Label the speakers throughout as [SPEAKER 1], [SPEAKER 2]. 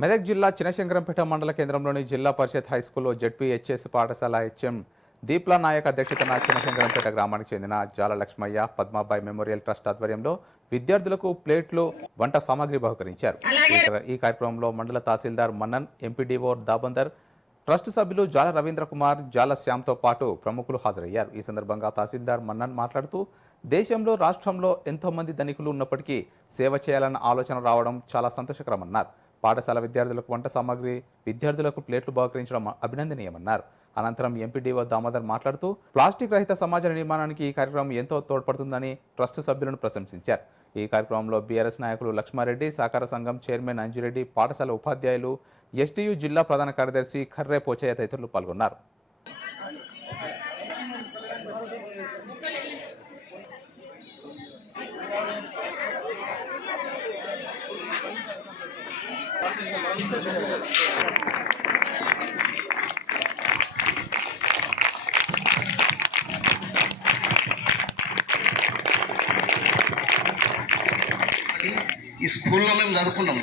[SPEAKER 1] మెదక్ జిల్లా చినశంకరంపేట మండల కేంద్రంలోని జిల్లా పరిషత్ హైస్కూల్లో జడ్పీహెచ్ఎస్ పాఠశాల హెచ్ఎం దీప్లా నాయక్ అధ్యక్షతన చినశంకరంపేట గ్రామానికి చెందిన జాల లక్ష్మయ్య పద్మాబాయి మెమోరియల్ ట్రస్ట్ ఆధ్వర్యంలో విద్యార్థులకు ప్లేట్లు వంట సామాగ్రి బహుకరించారు. ఈ- ఈ కార్యక్రమంలో మండల తహసీల్దార్ మన్నన్ ఎంపీడీఓ దాబందర్ ట్రస్ట్ సభ్యులు జాల రవీంద్ర కుమార్ జాల శ్యామ్తో పాటు ప్రముఖులు హాజరయ్యారు. ఈ సందర్భంగా తహసీల్దార్ మన్నన్ మాట్లాడుతూ దేశంలో రాష్ట్రంలో ఎంతో మంది ధనికులు ఉన్నప్పటికీ సేవ చేయాలన్న ఆలోచన రావడం చాలా సంతోషకరమన్నారు. పాఠశాల విద్యార్థులకు వంట సామాగ్రి విద్యార్థులకు ప్లేట్లు బహుకరించడం అభినందనీయమన్నారు. అనంతరం ఎంపీడీఓ దామోదర్ మాట్లాడుతూ ప్లాస్టిక్ రహిత సమాజ నిర్మాణానికి ఈ కార్యక్రమం ఎంతో తోడ్పడుతుందని ట్రస్ట్ సభ్యులను ప్రశంసించారు. ఈ కార్యక్రమంలో బీఆర్ఎస్ నాయకులు లక్ష్మారెడ్డి సహకార సంఘం చైర్మన్ అంజిరెడ్డి పాఠశాల ఉపాధ్యాయులు ఎస్టీయు జిల్లా ప్రధాన కార్యదర్శి ఖర్రే పోచయ్య తదితరులు పాల్గొన్నారు.
[SPEAKER 2] ఈ స్కూల్లో మేము చదువుకున్నాం.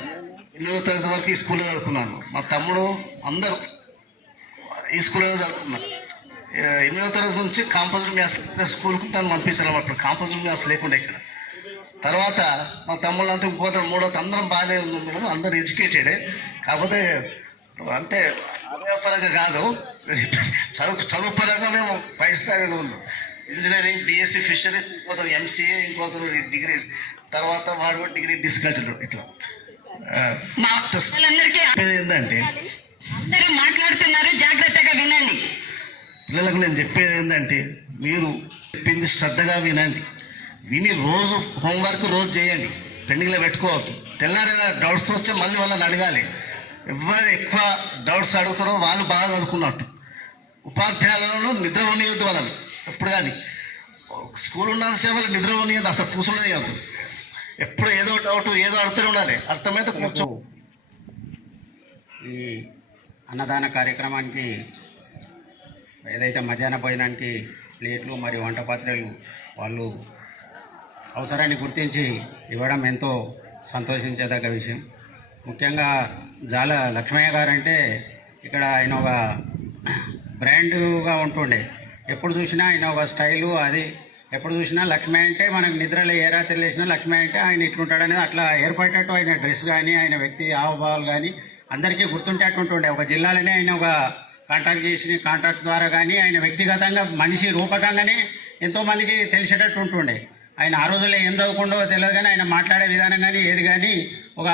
[SPEAKER 2] ఎనిమిదో తరగతి వరకు ఈ స్కూల్లో చదువుకున్నాను. మా తమ్ముడు అందరూ ఈ స్కూల్లో చదువుకున్నారు. ఎనిమిదో తరగతి నుంచి కాంపల్సరీ మ్యాథ్స్ స్కూల్కి నన్ను పంపించాను అప్పుడు కాంపల్సరీ మ్యాథ్స్ లేకుండా ఇక్కడ. తర్వాత మా తమ్ముళ్ళు అంతా ఇంకోతరు మూడో అందరం బాగానే ఉన్నాం అందరు ఎడ్యుకేటెడే. కాకపోతే అంటే పరంగా కాదు. చదువు చదువు పరంగా మేము పై స్థాయిలో ఉన్నాం. ఇంజనీరింగ్ బీఎస్సీ ఫిషరీ ఇంకోతరు ఎంసీఏ ఇంకోతరు డిగ్రీ తర్వాత వాడు కూడా డిగ్రీ డిస్కంటిన్యూ ఇట్లా. ఏంటంటే
[SPEAKER 3] అందరూ మాట్లాడుతున్నారు జాగ్రత్తగా వినండి.
[SPEAKER 2] పిల్లలకు నేను చెప్పేది ఏంటంటే మీరు చెప్పింది శ్రద్ధగా వినండి. విని రోజు హోంవర్క్ రోజు చేయండి. పెండింగ్లో పెట్టుకోవద్దు. తెల్లారైనా డౌట్స్ వచ్చే మళ్ళీ వాళ్ళని అడగాలి. ఎవరు ఎక్కువ డౌట్స్ అడుగుతారో వాళ్ళు బాగా చదువుకున్నట్టు. ఉపాధ్యాయులను నిద్ర ఉండవద్దు వాళ్ళని. ఎప్పుడు కానీ. స్కూల్ ఉన్నంతసేపు వాళ్ళు నిద్ర ఉండదు అసలు కూర్చునేయద్దు ఎప్పుడు ఏదో డౌట్ ఏదో అడుగుతూనే ఉండాలి. అర్థమైతే కూర్చో.
[SPEAKER 4] ఈ అన్నదాన కార్యక్రమానికి ఏదైతే మధ్యాహ్న భోజనానికి ప్లేట్లు మరియు వంట పాత్రలు వాళ్ళు అవసరాన్ని గుర్తించి ఇవ్వడం ఎంతో సంతోషించేదగ్గ విషయం. ముఖ్యంగా జాల లక్ష్మయ్య గారు అంటే ఇక్కడ ఆయన ఒక బ్రాండ్గా ఉంటుండే. ఎప్పుడు చూసినా ఆయన ఒక స్టైలు అది. ఎప్పుడు చూసినా లక్ష్మీ అంటే మనకు నిద్రలో ఏ రాత్రి లేచినా లక్ష్మీ అంటే ఆయన ఇట్లుంటాడనేది అట్లా ఏర్పడేటట్టు ఆయన డ్రెస్ కానీ ఆయన వ్యక్తి హావభావాలు కానీ అందరికీ గుర్తుంటేట్టు ఒక జిల్లాలోనే ఆయన ఒక కాంట్రాక్ట్ చేసిన కాంట్రాక్ట్ ద్వారా కానీ ఆయన వ్యక్తిగతంగా మనిషి రూపకంగానే ఎంతోమందికి తెలిసేటట్టు ఉంటుండే. ఆయన ఆ రోజుల్లో ఏం చదువుకుండో తెలియదు కానీ ఆయన మాట్లాడే విధానం కానీ ఏది కానీ ఒక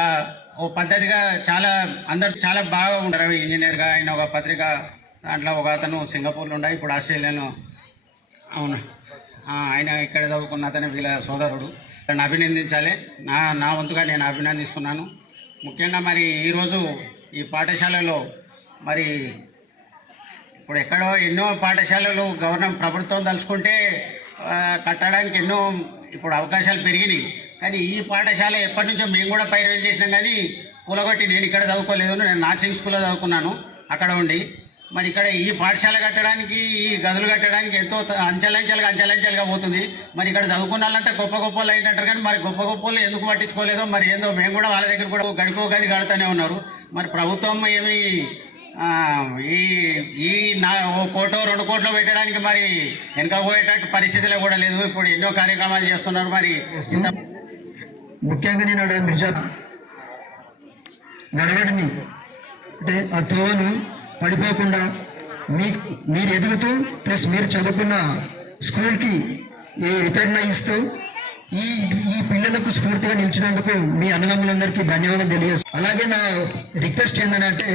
[SPEAKER 4] ఓ పద్ధతిగా చాలా అందరు చాలా బాగా ఉంటారు. ఇంజనీర్గా ఆయన ఒక పత్రిక దాంట్లో ఒక అతను సింగపూర్లో ఉండే ఇప్పుడు ఆస్ట్రేలియాలో. అవును. ఆయన ఇక్కడ చదువుకున్న అతను వీళ్ళ సోదరుడు. నన్ను అభినందించాలి. నా నా వంతుగా నేను అభినందిస్తున్నాను. ముఖ్యంగా మరి ఈరోజు ఈ పాఠశాలలో మరి ఇప్పుడు ఎక్కడో ఎన్నో పాఠశాలలు గవర్నమెంట్ ప్రభుత్వం తలుచుకుంటే కట్టడానికి ఎన్నో ఇప్పుడు అవకాశాలు పెరిగినాయి. కానీ ఈ పాఠశాల ఎప్పటి నుంచో మేము కూడా పైరవేలు చేసినాం కానీ కూలగొట్టి నేను ఇక్కడ చదువుకోలేదు నేను నార్సింగ్ స్కూల్లో చదువుకున్నాను. అక్కడ ఉండి మరి ఇక్కడ ఈ పాఠశాల కట్టడానికి ఈ గదులు కట్టడానికి ఎంతో త- అంచెలంచెలుగా అంచెలంచెలుగా పోతుంది. మరి ఇక్కడ చదువుకున్న వాళ్ళంతా గొప్ప గొప్ప వాళ్ళు అయినట్టు కానీ మరి గొప్ప గొప్ప వాళ్ళు ఎందుకు పట్టించుకోలేదో మరి ఏందో మేము కూడా వాళ్ళ దగ్గర కూడా గడికో గది కడుతూనే ఉన్నారు. మరి ప్రభుత్వం ఏమి ఈ ఈ నా ఓ కోటో రెండు కోట్లో పెట్టడానికి మరి వెనక పోయేటట్టు పరిస్థితిలో కూడా లేదు. ఇప్పుడు ఎన్నో కార్యక్రమాలు చేస్తున్నారు మరి.
[SPEAKER 5] ముఖ్యంగా నేను అడిగిన మిర్జా నడవడిని అంటే ఆ తోవను పడిపోకుండా మీ మీరు ఎదుగుతూ ప్లస్ మీరు చదువుకున్న స్కూల్కి ఏ వితరణ ఇస్తూ ఈ ఈ పిల్లలకు స్ఫూర్తిగా నిలిచినందుకు మీ అన్నదమ్ములందరికీ ధన్యవాదాలు తెలియజేస్తాను అలాగే నా రిక్వెస్ట్ ఏంటంటే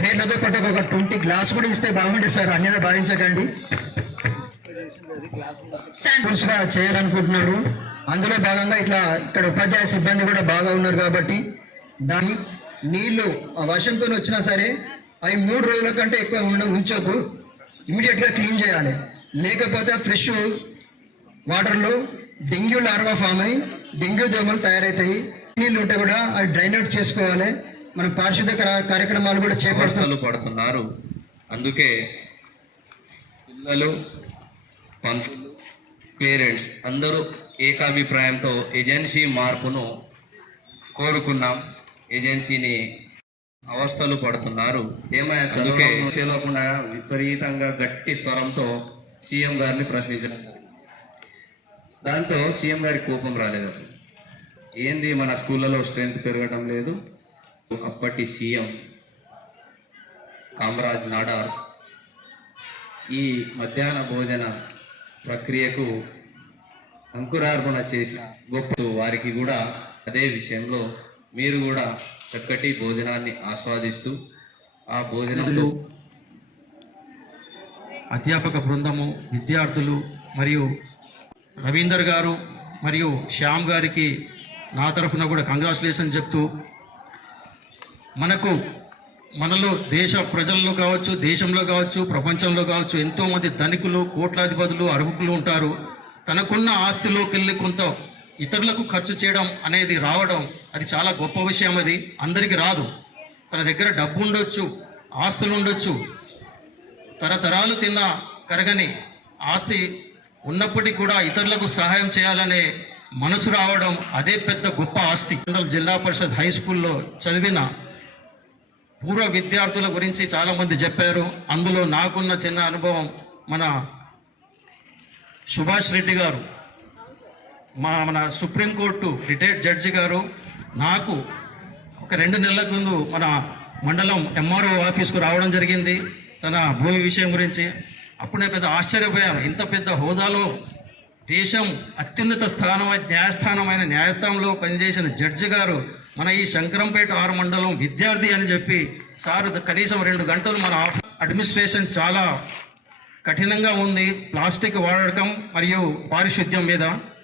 [SPEAKER 5] పేర్లతో పాటు ఒక ట్వంటీ గ్లాస్ కూడా ఇస్తే బాగుంటుంది సార్ అన్యదా భావించకండి. గా చేయాలనుకుంటున్నాడు అందులో భాగంగా ఇట్లా ఇక్కడ ఉపాధ్యాయ సిబ్బంది కూడా బాగా ఉన్నారు కాబట్టి దాని నీళ్ళు ఆ వర్షంతో వచ్చినా సరే అవి మూడు రోజుల కంటే ఎక్కువ ఉండ ఉంచొద్దు. ఇమీడియట్గా క్లీన్ చేయాలి. లేకపోతే ఫ్రెష్ వాటర్లో డెంగ్యూ లార్వా ఫామ్ అయి డెంగ్యూ దోమలు తయారవుతాయి నీళ్ళు ఉంటే కూడా అవి డ్రైన్ అవుట్ చేసుకోవాలి. మనం పారిశుద్ధ కార్య- కార్యక్రమాలు కూడా
[SPEAKER 6] అవస్థలు పడుతున్నారు. అందుకే పిల్లలు పంతులు పేరెంట్స్ అందరూ ఏకాభిప్రాయంతో ఏజెన్సీ మార్పును కోరుకున్నాం. ఏజెన్సీని అవస్థలు పడుతున్నారు. ఏమయ్యా చదువుకే తెలియకుండా విపరీతంగా గట్టి స్వరంతో సీఎం గారిని ప్రశ్నించడం దాంతో సీఎం గారి కోపం రాలేదు ఏంది మన స్కూళ్ళలో స్ట్రెంత్ పెరగడం లేదు? అప్పటి సీఎం కామరాజ్ నాడార్ ఈ మధ్యాహ్న భోజన ప్రక్రియకు అంకురార్పణ చేసిన గొప్ప వారికి కూడా అదే విషయంలో మీరు కూడా చక్కటి భోజనాన్ని ఆస్వాదిస్తూ ఆ భోజనంలో
[SPEAKER 7] అధ్యాపక బృందము విద్యార్థులు మరియు రవీందర్ గారు మరియు శ్యామ్ గారికి నా తరఫున కూడా కంగ్రాచులేషన్ చెప్తూ మనకు మనలో దేశ ప్రజల్లో కావచ్చు దేశంలో కావచ్చు ప్రపంచంలో కావచ్చు ఎంతోమంది ధనికులు కోట్లాధిపతులు అర్హుకులు ఉంటారు. తనకున్న ఆస్తిలోకి కొంత ఇతరులకు ఖర్చు చేయడం అనేది రావడం అది చాలా గొప్ప విషయం అది. అందరికీ రాదు. తన దగ్గర డబ్బు ఉండొచ్చు ఆస్తులు ఉండొచ్చు. తరతరాలు తిన్న కరగని ఆస్తి ఉన్నప్పటికీ కూడా ఇతరులకు సహాయం చేయాలనే మనసు రావడం అదే పెద్ద గొప్ప ఆస్తి. జిల్లా పరిషత్ హై స్కూల్లో చదివిన పూర్వ విద్యార్థుల గురించి చాలామంది చెప్పారు. అందులో నాకున్న చిన్న అనుభవం మన సుభాష్ రెడ్డి గారు మా మన సుప్రీంకోర్టు రిటైర్డ్ జడ్జి గారు నాకు ఒక రెండు నెలల ముందు మన మండలం ఎంఆర్ఓ ఆఫీస్కు రావడం జరిగింది తన భూమి విషయం గురించి. అప్పుడు నేను పెద్ద ఆశ్చర్యపోయాను. ఇంత పెద్ద హోదాలో దేశం అత్యున్నత స్థానం న్యాయస్థానమైన న్యాయస్థానంలో పనిచేసిన జడ్జి గారు మన ఈ శంకరంపేట ఆరు మండలం విద్యార్థి అని చెప్పి సార్ కనీసం రెండు గంటలు మన అడ్మినిస్ట్రేషన్ చాలా కఠినంగా ఉంది. ప్లాస్టిక్ వాడకం మరియు పారిశుద్ధ్యం మీద